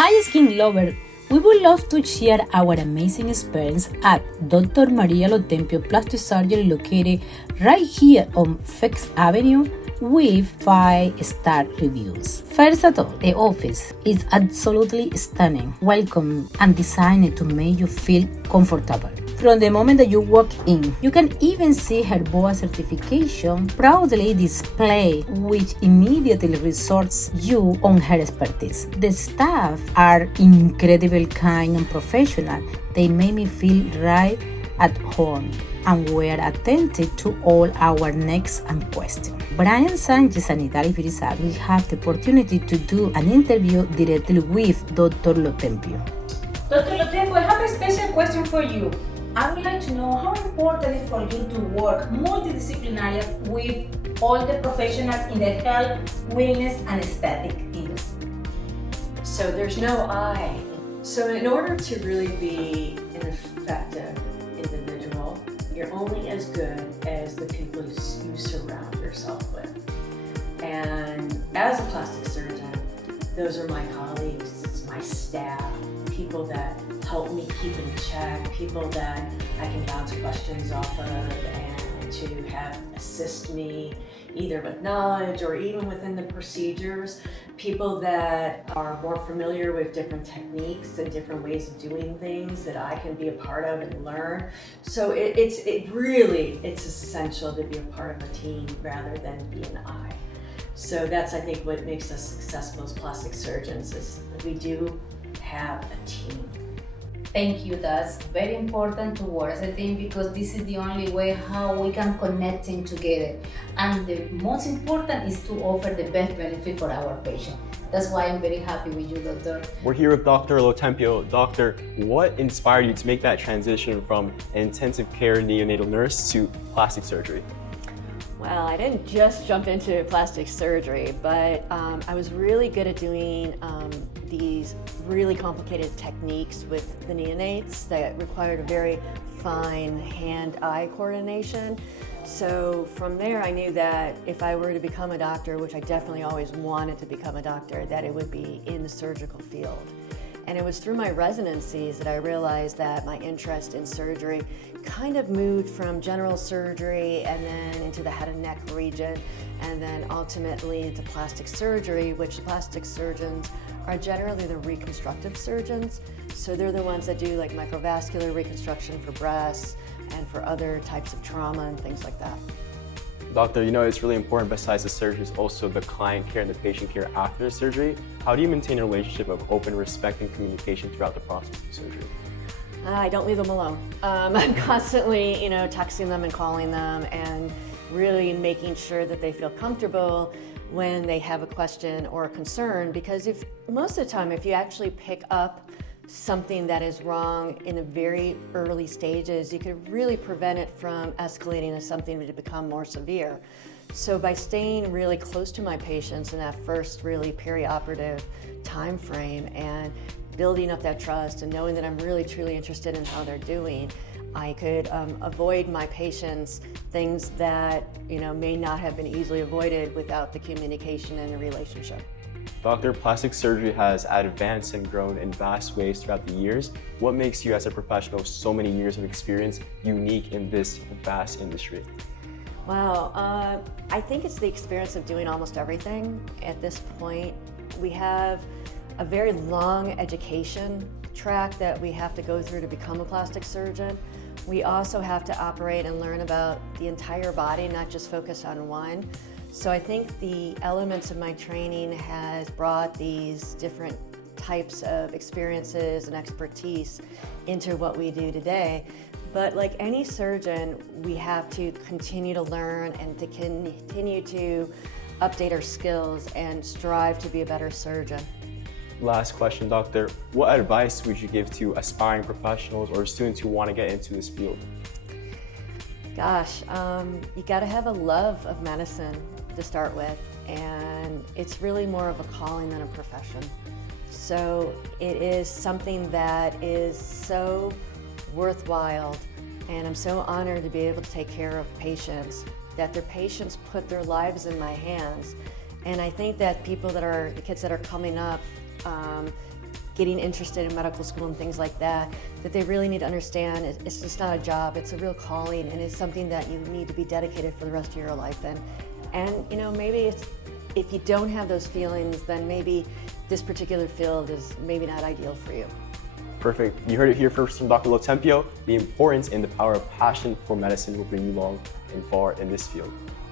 Hi skin lover, we would love to share our amazing experience at Dr. Maria LoTempio Plastic Surgery located right here on Fifth Avenue with 5-star reviews. First of all, the office is absolutely stunning, welcome, and designed to make you feel comfortable. From the moment that you walk in, you can even see her BOA certification proudly displayed, which immediately resorts you on her expertise. The staff are incredibly kind and professional. They made me feel right at home and were attentive to all our needs and questions. Brian Sanchez and Italy Firizar will have the opportunity to do an interview directly with Dr. LoTempio. Dr. LoTempio, I have a special question for you. I would like to know how important it is for you to work multidisciplinary with all the professionals in the health, wellness, and aesthetic industry. So there's no I. So in order to really be an effective individual, you're only as good as the people you surround yourself with. And as a plastic surgeon, those are my colleagues, my staff, people that help me keep in check, people that I can bounce questions off of and to have assist me either with knowledge or even within the procedures, people that are more familiar with different techniques and different ways of doing things that I can be a part of and learn. So it's essential to be a part of a team rather than be an I. So that's, I think, what makes us successful as plastic surgeons is that we do have a team. Thank you. That's very important to work as a team because this is the only way how we can connect in together. And the most important is to offer the best benefit for our patient. That's why I'm very happy with you, Doctor. We're here with Dr. LoTempio. Doctor, what inspired you to make that transition from an intensive care neonatal nurse to plastic surgery? Well, I didn't just jump into plastic surgery, but I was really good at doing these really complicated techniques with the neonates that required a very fine hand-eye coordination. So from there, I knew that if I were to become a doctor, which I definitely always wanted to become a doctor, that it would be in the surgical field. And it was through my residencies that I realized that my interest in surgery kind of moved from general surgery and then into the head and neck region and then ultimately into plastic surgery, which plastic surgeons are generally the reconstructive surgeons. So they're the ones that do like microvascular reconstruction for breasts and for other types of trauma and things like that. Doctor, it's really important besides the surgery is also the client care and the patient care after the surgery. How do you maintain a relationship of open respect and communication throughout the process of surgery? I don't leave them alone. I'm constantly, texting them and calling them and really making sure that they feel comfortable when they have a question or a concern, because most of the time, if you actually pick up something that is wrong in the very early stages, you could really prevent it from escalating to something to become more severe. So by staying really close to my patients in that first really perioperative time frame and building up that trust and knowing that I'm really truly interested in how they're doing, I could avoid my patients things that may not have been easily avoided without the communication and the relationship. Doctor, plastic surgery has advanced and grown in vast ways throughout the years. What makes you as a professional with so many years of experience unique in this vast industry? Wow, I think it's the experience of doing almost everything. At this point, we have a very long education track that we have to go through to become a plastic surgeon. We also have to operate and learn about the entire body, not just focus on one. So I think the elements of my training has brought these different types of experiences and expertise into what we do today. But like any surgeon, we have to continue to learn and to continue to update our skills and strive to be a better surgeon. Last question, Doctor. What advice would you give to aspiring professionals or students who want to get into this field? Gosh, you gotta have a love of medicine to start with, and it's really more of a calling than a profession. So it is something that is so worthwhile, and I'm so honored to be able to take care of patients, that their patients put their lives in my hands. And I think that the kids that are coming up, getting interested in medical school and things like that, that they really need to understand it's just not a job, it's a real calling, and it's something that you need to be dedicated for the rest of your life in. And you know, maybe if you don't have those feelings, then maybe this particular field is maybe not ideal for you. Perfect. You heard it here first from Dr. LoTempio. The importance and the power of passion for medicine will bring you long and far in this field.